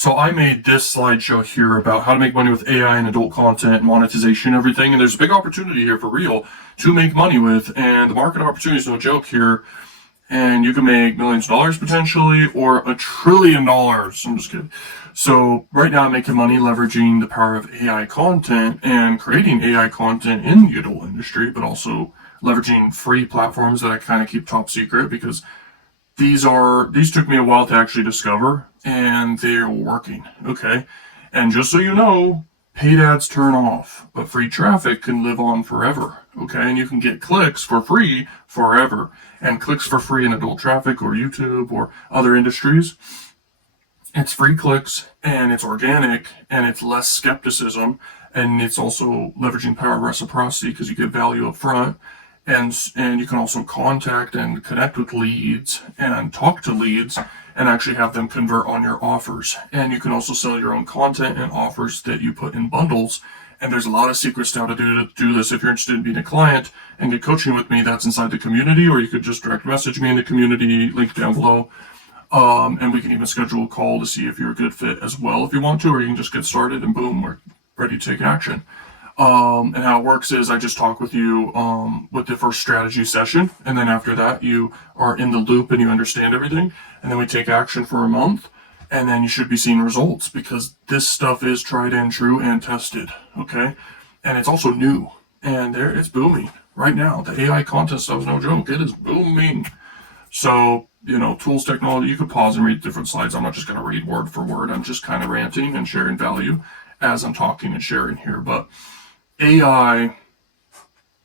So I made this slideshow here about how to make money with AI and adult content, monetization, everything. And there's a big opportunity here for real to make money with. And the market opportunity is no joke here. And you can make millions of dollars potentially, or $1 trillion. I'm just kidding. So right now I'm making money leveraging the power of AI content and creating AI content in the adult industry, but also leveraging free platforms that I kind of keep top secret because these took me a while to actually discover, and they're working. Okay. And just so you know, paid ads turn off, but free traffic can live on forever. Okay. And you can get clicks for free forever, and clicks for free in adult traffic or YouTube or other industries. It's free clicks, and it's organic, and it's less skepticism, and it's also leveraging power of reciprocity because you get value up front. And you can also contact and connect with leads and talk to leads and actually have them convert on your offers. And you can also sell your own content and offers that you put in bundles. And there's a lot of secrets to how to do this. If you're interested in being a client and get coaching with me, that's inside the community, or you could just direct message me in the community, link down below. And we can even schedule a call to see if you're a good fit as well if you want to, or you can just get started and boom, we're ready to take action. And how it works is I just talk with you with the first strategy session, and then after that you are in the loop and you understand everything, and then we take action for a month, and then you should be seeing results because this stuff is tried and true and tested. Okay, and it's also new, and it's booming right now. The AI content stuff is no joke. It is booming. So tools, technology. You could pause and read different slides. I'm not just going to read word for word. I'm just kind of ranting and sharing value as I'm talking and sharing here, but AI,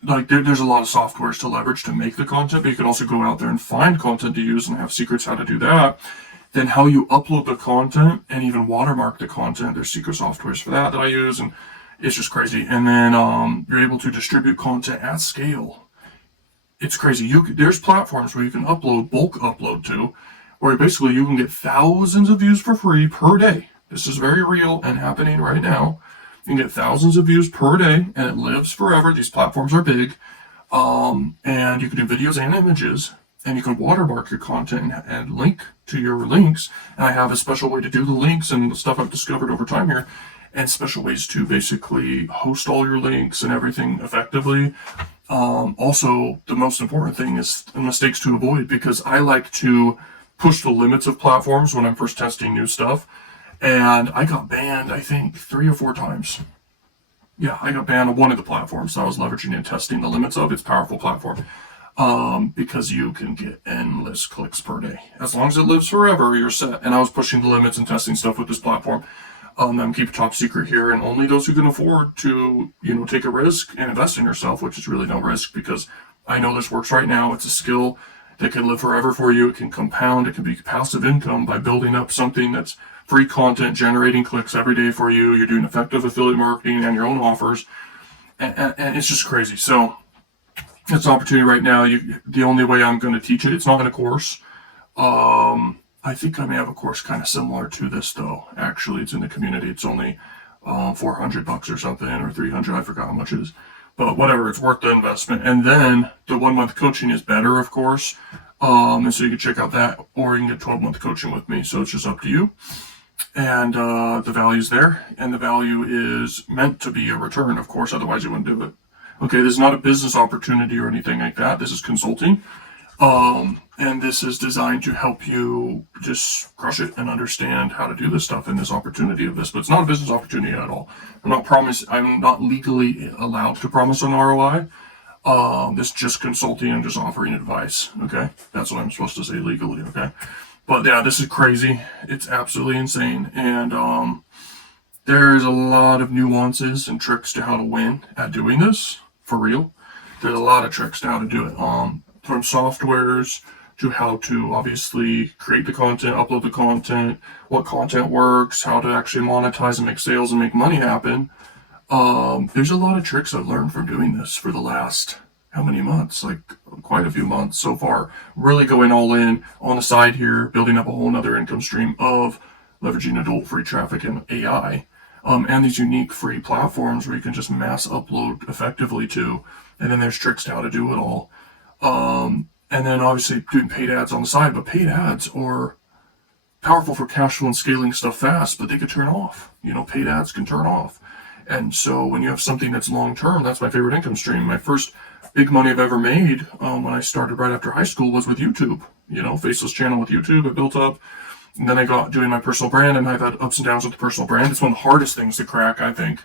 like there's a lot of softwares to leverage to make the content, but you can also go out there and find content to use and have secrets how to do that. Then how you upload the content and even watermark the content. There's secret softwares for that I use, and it's just crazy. And then you're able to distribute content at scale. It's crazy. There's platforms where you can bulk upload to, where basically you can get thousands of views for free per day. This is very real and happening right now. You can get thousands of views per day, and it lives forever. These platforms are big. And you can do videos and images, and you can watermark your content and link to your links. And I have a special way to do the links and the stuff I've discovered over time here, and special ways to basically host all your links and everything effectively. Also, the most important thing is the mistakes to avoid, because I like to push the limits of platforms when I'm first testing new stuff. And I got banned, I think, 3 or 4 times. Yeah, I got banned on one of the platforms I was leveraging and testing the limits of. It's a powerful platform because you can get endless clicks per day. As long as it lives forever, you're set. And I was pushing the limits and testing stuff with this platform. I'm keeping top secret here, and only those who can afford to, take a risk and invest in yourself, which is really no risk because I know this works right now. It's a skill that can live forever for you. It can compound. It can be passive income by building up something that's free content, generating clicks every day for you. You're doing effective affiliate marketing and your own offers. And it's just crazy. So it's an opportunity right now. The only way I'm going to teach it, it's not in a course. I think I may have a course kind of similar to this though. Actually, it's in the community. It's only $400 or something, or $300. I forgot how much it is. But whatever, it's worth the investment. And then the 1-month coaching is better, of course. And so you can check out that, or you can get 12-month coaching with me. So it's just up to you. And the value's there, and the value is meant to be a return, of course, otherwise you wouldn't do it. Okay, this is not a business opportunity or anything like that. This is consulting. And this is designed to help you just crush it and understand how to do this stuff and this opportunity of this. But it's not a business opportunity at all. I'm not legally allowed to promise an ROI. This is just consulting and just offering advice. Okay, that's what I'm supposed to say legally. Okay. But yeah, this is crazy. It's absolutely insane. And there's a lot of nuances and tricks to how to win at doing this, for real. There's a lot of tricks to how to do it. From softwares to how to obviously create the content, upload the content, what content works, how to actually monetize and make sales and make money happen. There's a lot of tricks I've learned from doing this for the last how many months? Like quite a few months so far. Really going all in on the side here, building up a whole nother income stream of leveraging adult free traffic and AI. And these unique free platforms where you can just mass upload effectively to. And then there's tricks to how to do it all. And then obviously doing paid ads on the side, but paid ads powerful for cash flow and scaling stuff fast, but they could turn off. Paid ads can turn off. And so when you have something that's long term, that's my favorite income stream. My first big money I've ever made when I started right after high school was with YouTube. Faceless channel with YouTube, I built up. And then I got doing my personal brand, and I've had ups and downs with the personal brand. It's one of the hardest things to crack, I think.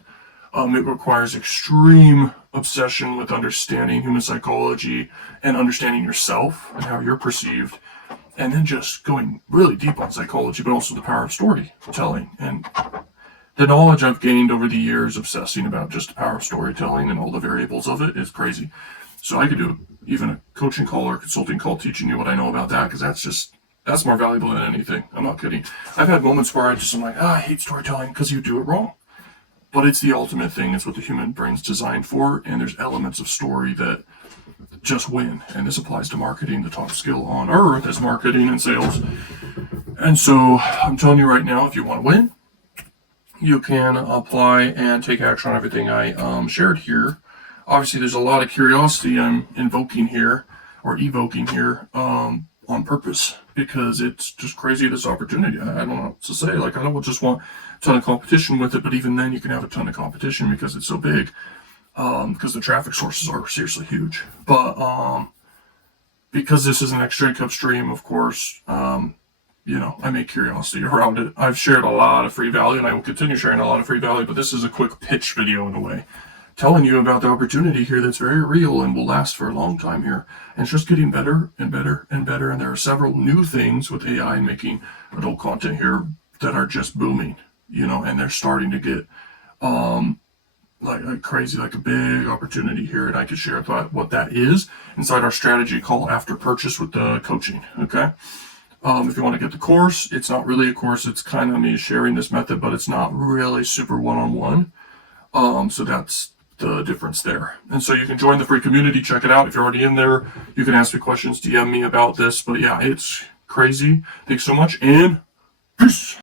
It requires extreme obsession with understanding human psychology and understanding yourself and how you're perceived. And then just going really deep on psychology, but also the power of storytelling. And the knowledge I've gained over the years obsessing about just the power of storytelling and all the variables of it is crazy. So I could do even a coaching call or consulting call teaching you what I know about that, because that's more valuable than anything. I'm not kidding. I've had moments where I'm like, I hate storytelling because you do it wrong. But it's the ultimate thing. It's what the human brain's designed for. And there's elements of story that just win. And this applies to marketing. The top skill on earth is marketing and sales. And so I'm telling you right now, if you want to win, you can apply and take action on everything I shared here. Obviously, there's a lot of curiosity I'm evoking here on purpose, because it's just crazy, this opportunity. I don't know what to say. I don't just want a ton of competition with it, but even then you can have a ton of competition because it's so big, because the traffic sources are seriously huge. But because this is an extra income stream, of course, I make curiosity around it. I've shared a lot of free value, and I will continue sharing a lot of free value, but this is a quick pitch video in a way, telling you about the opportunity here that's very real and will last for a long time here. And it's just getting better and better and better. And there are several new things with AI and making adult content here that are just booming, and they're starting to get like crazy, like a big opportunity here. And I could share what that is inside our strategy call after purchase with the coaching. Okay. If you want to get the course, it's not really a course. It's kind of me sharing this method, but it's not really super one-on-one. So that's the difference there. And so you can join the free community, check it out. If you're already in there, you can ask me questions, DM me about this. But yeah, it's crazy. Thanks so much, and peace.